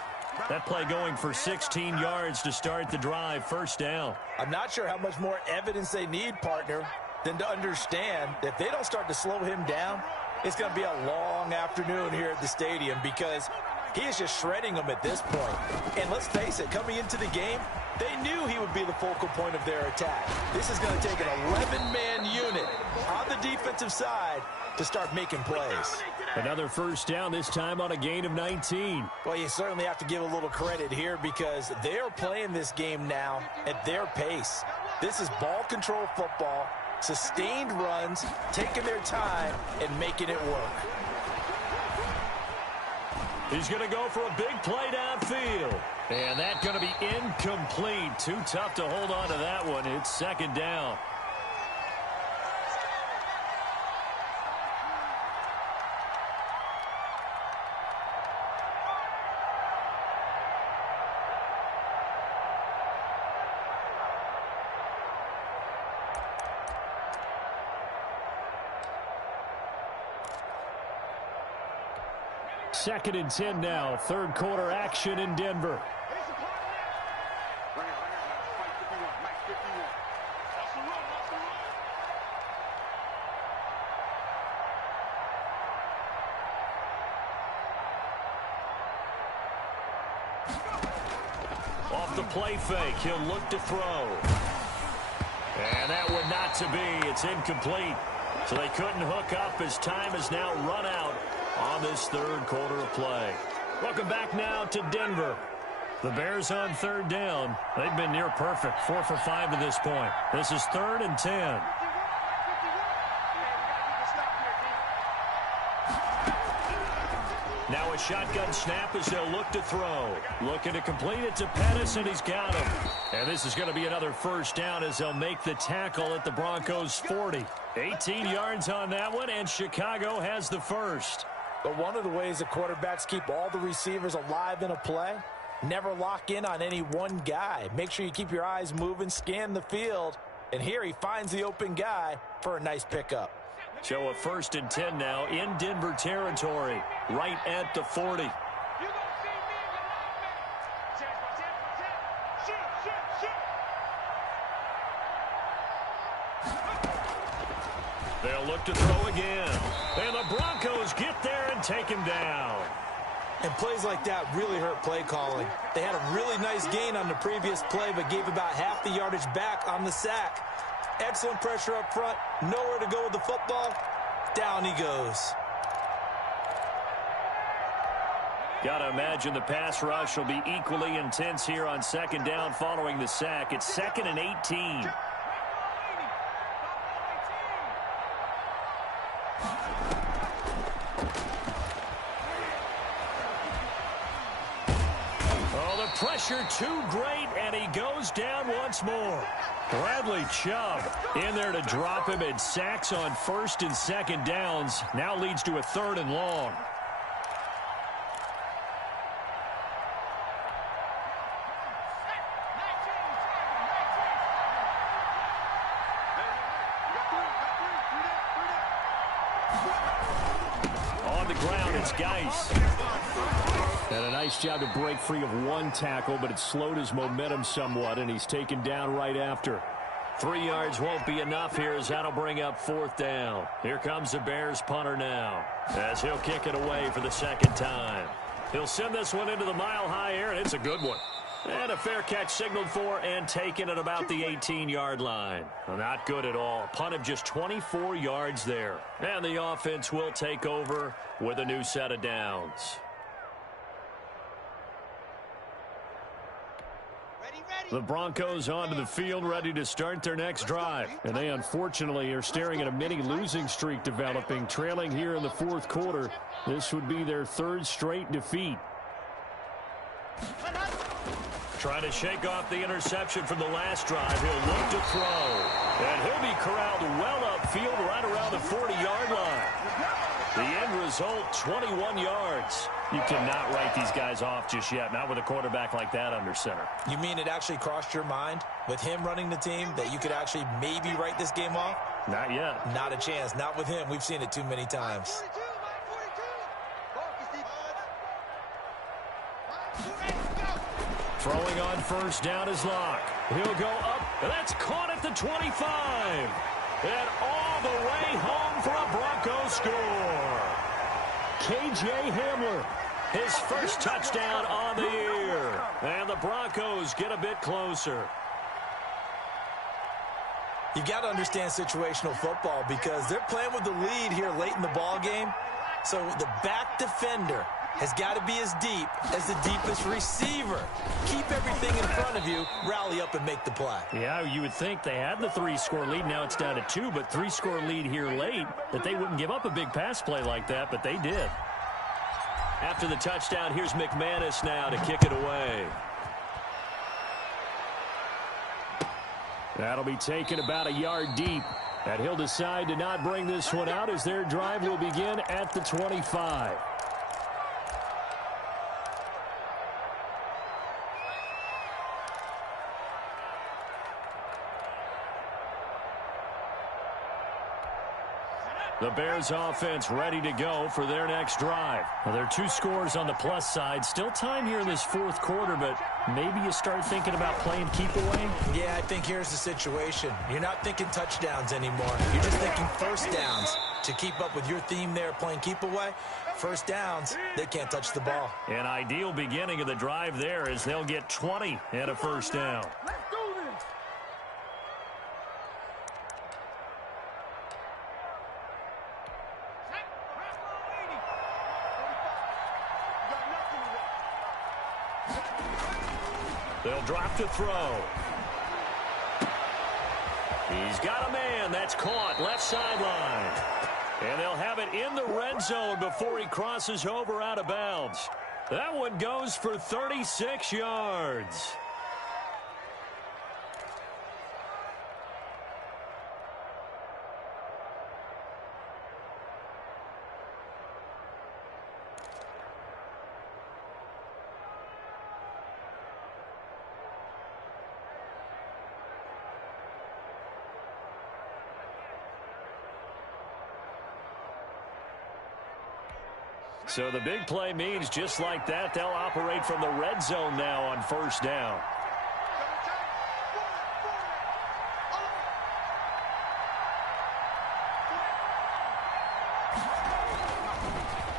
That play going for 16 yards to start the drive. 1st down. I'm not sure how much more evidence they need, partner, than to understand that if they don't start to slow him down, it's going to be a long afternoon here at the stadium because he is just shredding them at this point. And let's face it, coming into the game, they knew he would be the focal point of their attack. This is going to take an 11-man unit on the defensive side to start making plays. Another 1st down, this time on a gain of 19. Well, you certainly have to give a little credit here because they are playing this game now at their pace. This is ball control football, sustained runs, taking their time, and making it work. He's going to go for a big play downfield. And that's going to be incomplete. Too tough to hold on to that one. It's 2nd down. 2nd and 10 now. Third quarter action in Denver. Off the play fake, he'll look to throw. And that one not to be. It's incomplete. So they couldn't hook up as time has now run out on this third quarter of play. Welcome back now to Denver. The Bears on third down. They've been near perfect, 4 for 5 to this point. This is 3rd and 10. Now a shotgun snap as they'll look to throw. Looking to complete it to Pettis, and he's got him. And this is going to be another first down as they'll make the tackle at the Broncos' 40. 18 yards on that one, and Chicago has the first. But one of the ways the quarterbacks keep all the receivers alive in a play, never lock in on any one guy. Make sure you keep your eyes moving, scan the field. And here he finds the open guy for a nice pickup. So a 1st and 10 now in Denver territory, right at the 40. They'll look to throw again. And the Broncos get there and take him down. And plays like that really hurt play calling. They had a really nice gain on the previous play, but gave about half the yardage back on the sack. Excellent pressure up front. Nowhere to go with the football. Down he goes. Got to imagine the pass rush will be equally intense here on 2nd down following the sack. It's 2nd and 18. Pressure too great, and he goes down once more. Bradley Chubb in there to drop him, and sacks on 1st and 2nd downs. Now leads to a 3rd and long. On the ground, it's Geis. And a nice job to break free of one tackle, but it slowed his momentum somewhat, and he's taken down right after. 3 yards won't be enough here as that'll bring up 4th down. Here comes the Bears punter now as he'll kick it away for the 2nd time. He'll send this one into the mile-high air, and it's a good one. And a fair catch signaled for and taken at about the 18-yard line. Well, not good at all. Punt of just 24 yards there. And the offense will take over with a new set of downs. The Broncos onto the field, ready to start their next drive. And they unfortunately are staring at a mini losing streak developing, trailing here in the 4th quarter. This would be their 3rd straight defeat. Trying to shake off the interception from the last drive. He'll look to throw. And he'll be corralled well upfield right around the 40-yard line. The end result, 21 yards. You cannot write these guys off just yet, not with a quarterback like that under center. You mean it actually crossed your mind with him running the team that you could actually maybe write this game off? Not yet. Not a chance. Not with him. We've seen it too many times. Throwing on 1st down is Locke. He'll go up, and that's caught at the 25. And all the way home for a Broncos score. K.J. Hamler, his first touchdown on the year. And the Broncos get a bit closer. You got to understand situational football because they're playing with the lead here late in the ball game. So the back defender has got to be as deep as the deepest receiver. Keep everything in front of you, rally up and make the play. Yeah, you would think they had the 3-score lead. Now it's down to 2, but 3-score lead here late, that they wouldn't give up a big pass play like that, but they did. After the touchdown, here's McManus now to kick it away. That'll be taken about a yard deep. And he'll decide to not bring this one out as their drive will begin at the 25. The Bears offense ready to go for their next drive. Well, there are 2 scores on the plus side. Still time here in this fourth quarter, but maybe you start thinking about playing keep away? Yeah, I think here's the situation. You're not thinking touchdowns anymore. You're just thinking first downs. To keep up with your theme there, playing keep away, first downs, they can't touch the ball. An ideal beginning of the drive there is they'll get 20 and a first down. They'll drop to throw. He's got a man. That's caught left sideline. And they'll have it in the red zone before he crosses over out of bounds. That one goes for 36 yards. So the big play means just like that, they'll operate from the red zone now on first down.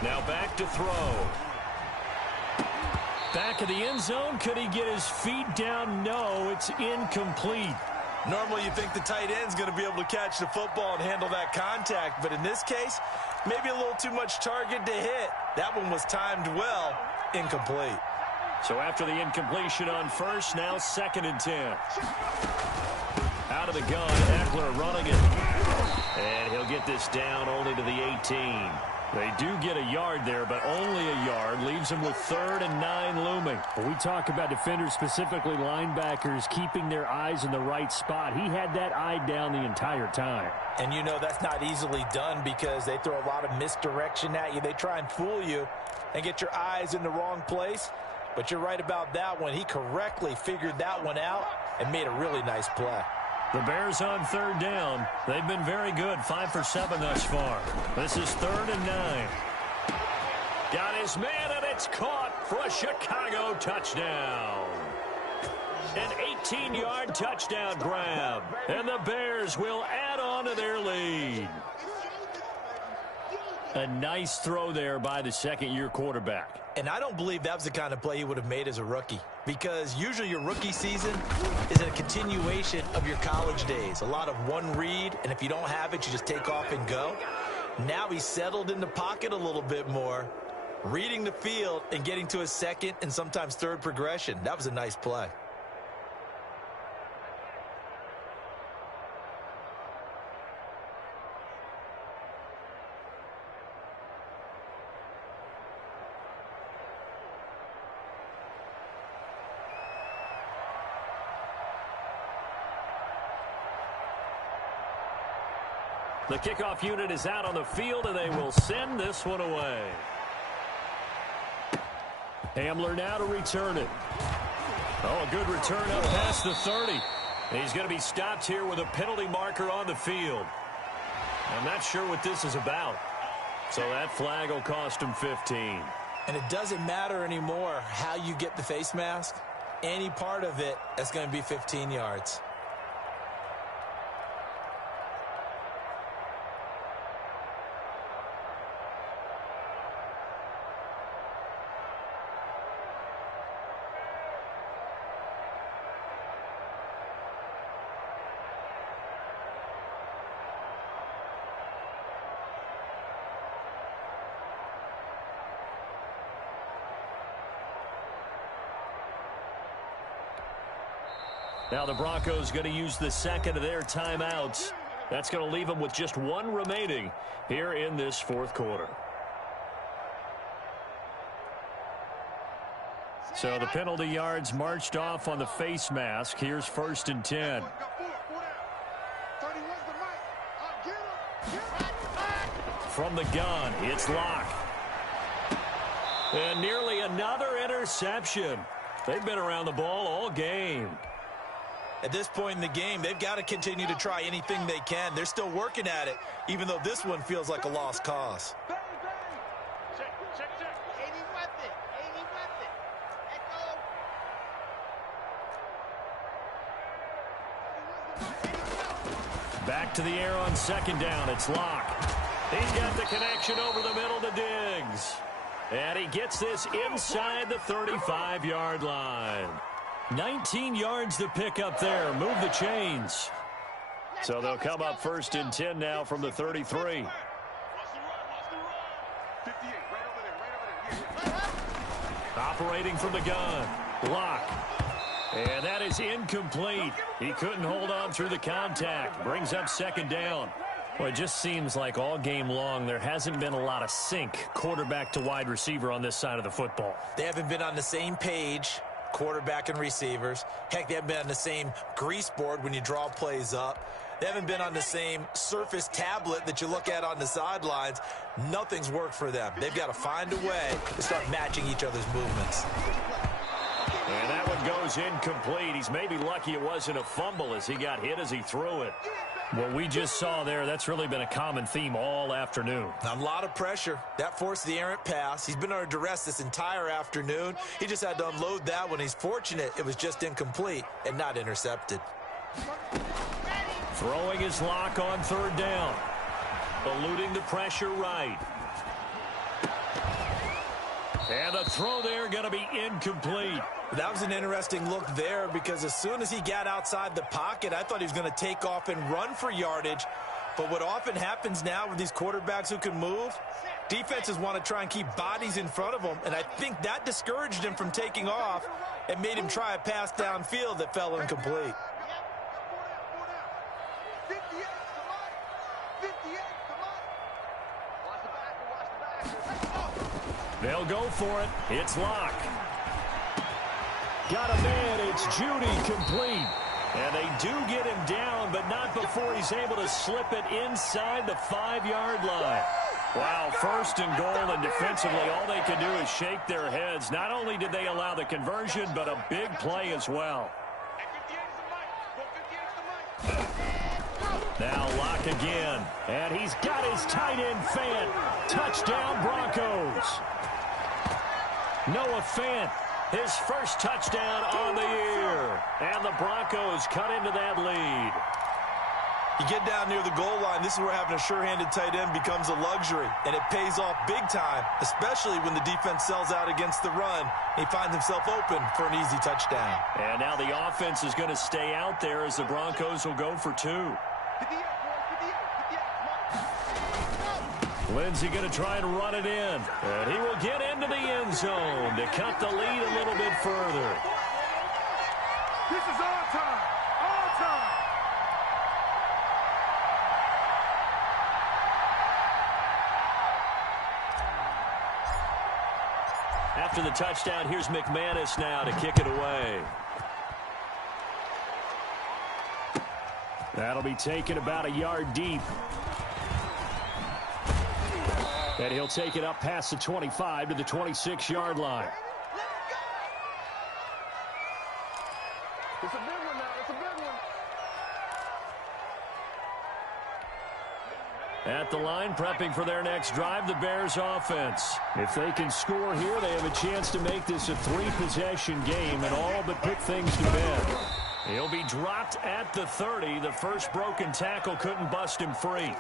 Now back to throw. Back of the end zone. Could he get his feet down? No, it's incomplete. Normally you think the tight end's going to be able to catch the football and handle that contact, but in this case, maybe a little too much target to hit. That one was timed well, incomplete. So after the incompletion on first, now 2nd and 10. Out of the gun, Eckler running it. And he'll get this down only to the 18. They do get a yard there, but only a yard. Leaves them with 3rd and 9 looming. When we talk about defenders, specifically linebackers, keeping their eyes in the right spot, he had that eye down the entire time. And you know that's not easily done because they throw a lot of misdirection at you. They try and fool you and get your eyes in the wrong place. But you're right about that one. He correctly figured that one out and made a really nice play. The Bears on 3rd down. They've been very good, 5 for 7 thus far. This is 3rd and 9. Got his man, and it's caught for a Chicago touchdown. An 18-yard touchdown grab. And the Bears will add on to their lead. A nice throw there by the second-year quarterback. And I don't believe that was the kind of play he would have made as a rookie, because usually your rookie season is a continuation of your college days. A lot of one read, and if you don't have it, you just take off and go. Now he's settled in the pocket a little bit more, reading the field and getting to his second and sometimes third progression. That was a nice play. The kickoff unit is out on the field, and they will send this one away. Hamler now to return it. Oh, a good return up past the 30. He's going to be stopped here with a penalty marker on the field. I'm not sure what this is about. So that flag will cost him 15. And it doesn't matter anymore how you get the face mask. Any part of it, that's going to be 15 yards. Now the Broncos going to use the second of their timeouts. That's going to leave them with just one remaining here in this fourth quarter. So the penalty yards marched off on the face mask. Here's 1st and 10. From the gun, it's Locke. And nearly another interception. They've been around the ball all game. At this point in the game, they've got to continue to try anything they can. They're still working at it, even though this one feels like a lost cause. Back to the air on second down. It's Locke. He's got the connection over the middle to Diggs. And he gets this inside the 35-yard line. 19 yards to pick up there. Move the chains. So they'll come up first and 10 now from the 33. Operating from the gun. Locke. And that is incomplete. He couldn't hold on through the contact. Brings up second down. Well, it just seems like all game long there hasn't been a lot of sync quarterback to wide receiver on this side of the football. They haven't been on the same page, quarterback and receivers. Heck, they haven't been on the same grease board when you draw plays up. They haven't been on the same surface tablet that you look at on the sidelines. Nothing's worked for them. They've got to find a way to start matching each other's movements. And that one goes incomplete. He's maybe lucky it wasn't a fumble as he got hit as he threw it. What we just saw there, that's really been a common theme all afternoon. A lot of pressure. That forced the errant pass. He's been under duress this entire afternoon. He just had to unload that one. He's fortunate it was just incomplete and not intercepted. Throwing his Lock on third down. Eluding the pressure right. And the throw there going to be incomplete. That was an interesting look there because as soon as he got outside the pocket, I thought he was going to take off and run for yardage. But what often happens now with these quarterbacks who can move, defenses want to try and keep bodies in front of them. And I think that discouraged him from taking off and made him try a pass downfield that fell incomplete. They'll go for it. It's Locke. Got a man. It's Judy complete. And they do get him down, but not before he's able to slip it inside the 5-yard line. Wow, first and goal, and defensively all they can do is shake their heads. Not only did they allow the conversion, but a big play as well. Now Locke again, and he's got his tight end Fant. Touchdown Broncos. Noah Fant, his first touchdown on the year. And the Broncos cut into that lead. You get down near the goal line, this is where having a sure-handed tight end becomes a luxury. And it pays off big time, especially when the defense sells out against the run. He finds himself open for an easy touchdown. And now the offense is going to stay out there as the Broncos will go for 2. Lindsey going to try and run it in. And he will get into the end zone to cut the lead a little bit further. This is all time. All time. After the touchdown, here's McManus now to kick it away. That'll be taken about a yard deep. And he'll take it up past the 25 to the 26-yard line. It's a big one now. It's a big one. At the line, prepping for their next drive, the Bears offense. If they can score here, they have a chance to make this a 3-possession game and all but put things to bed. He'll be dropped at the 30. The first broken tackle couldn't bust him free.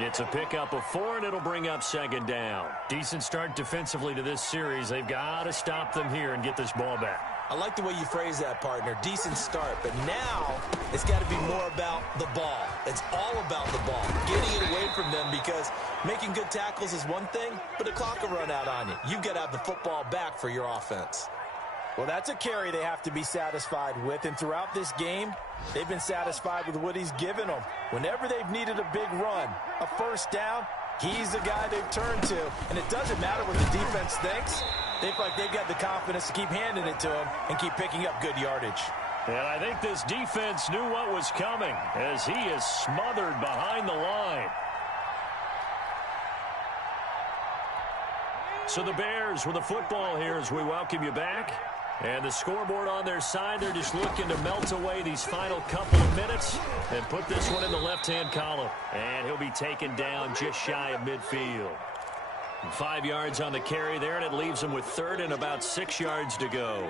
It's a pickup of 4, and it'll bring up second down. Decent start defensively to this series. They've got to stop them here and get this ball back. I like the way you phrase that, partner. Decent start. But now it's got to be more about the ball. It's all about the ball. Getting it away from them because making good tackles is one thing, but the clock will run out on you. You've got to have the football back for your offense. Well, that's a carry they have to be satisfied with. And throughout this game, they've been satisfied with what he's given them. Whenever they've needed a big run, a first down, he's the guy they've turned to. And it doesn't matter what the defense thinks. They feel like they've got the confidence to keep handing it to him and keep picking up good yardage. And I think this defense knew what was coming as he is smothered behind the line. So the Bears with the football here as we welcome you back. And the scoreboard on their side, they're just looking to melt away these final couple of minutes and put this one in the left-hand column. And he'll be taken down just shy of midfield. 5 yards on the carry there, and it leaves him with third and about 6 yards to go.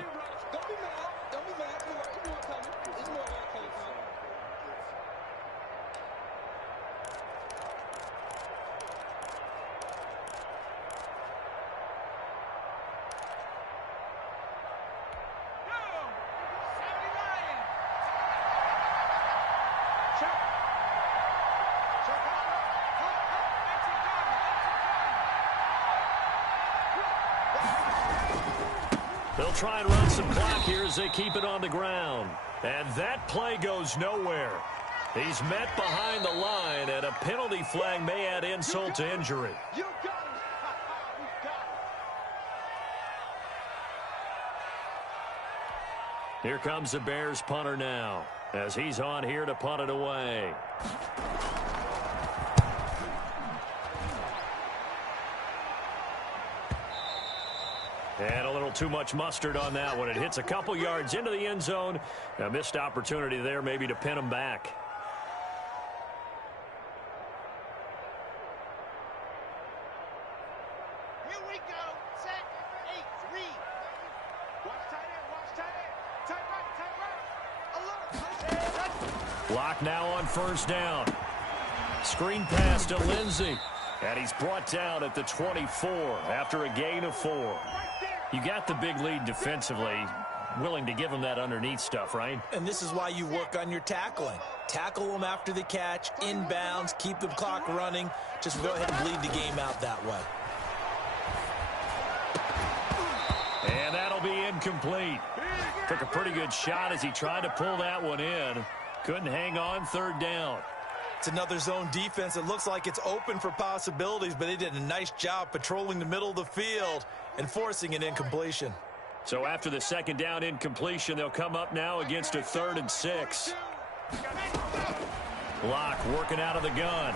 They'll try and run some clock here as they keep it on the ground. And that play goes nowhere. He's met behind the line, and a penalty flag may add insult to injury. You got it. Here comes the Bears punter now, as he's on here to punt it away. And a little too much mustard on that one. It hits a couple yards into the end zone. A missed opportunity there maybe to pin him back. Here we go. Set. 8-3. Watch tight end. Watch tight end. Tight right. Tight right. Alert. Lock now on first down. Screen pass to Lindsey. And he's brought down at the 24 after a gain of 4. You got the big lead defensively. Willing to give him that underneath stuff, right? And this is why you work on your tackling. Tackle them after the catch, inbounds, keep the clock running. Just go ahead and bleed the game out that way. And that'll be incomplete. Took a pretty good shot as he tried to pull that one in. Couldn't hang on third down. It's another zone defense. It looks like it's open for possibilities, but they did a nice job patrolling the middle of the field and forcing an incompletion. So after the second down incompletion, they'll come up now against a 3rd and 6. Locke working out of the gun.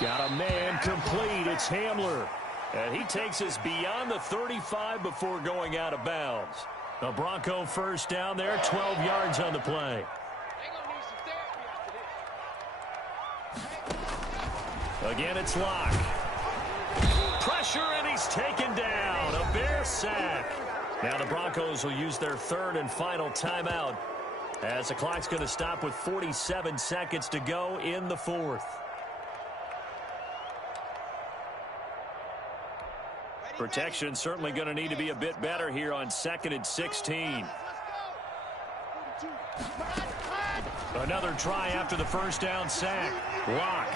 Got a man complete. It's Hamler. And he takes us beyond the 35 before going out of bounds. A Bronco first down there, 12 yards on the play. Again, it's Locke. Pressure, and he's taken down. A Bear sack. Now the Broncos will use their 3rd and final timeout as the clock's going to stop with 47 seconds to go in the 4th. Protection certainly going to need to be a bit better here on 2nd and 16. Another try after the first down sack. Locke.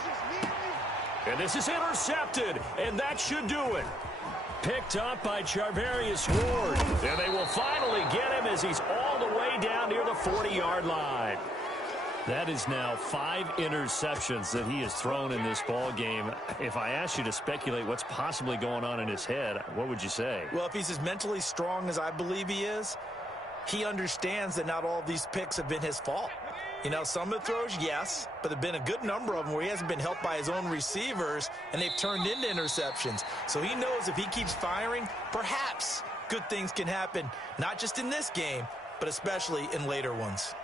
And this is intercepted, and that should do it. Picked up by Charvarius Ward. And they will finally get him as he's all the way down near the 40-yard line. That is now 5 interceptions that he has thrown in this ball game. If I asked you to speculate what's possibly going on in his head, what would you say? Well, if he's as mentally strong as I believe he is, he understands that not all of these picks have been his fault. You know, some of the throws, yes, but there have been a good number of them where he hasn't been helped by his own receivers, and they've turned into interceptions. So he knows if he keeps firing, perhaps good things can happen, not just in this game, but especially in later ones.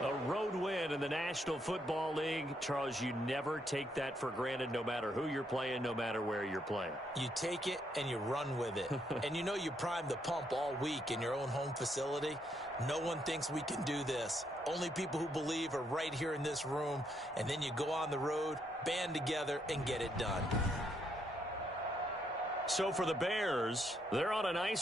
A road win in the National Football League. Charles, you never take that for granted no matter who you're playing, no matter where you're playing. You take it and you run with it. And you know you primed the pump all week in your own home facility. No one thinks we can do this. Only people who believe are right here in this room. And then you go on the road, band together, and get it done. So for the Bears, they're on a nice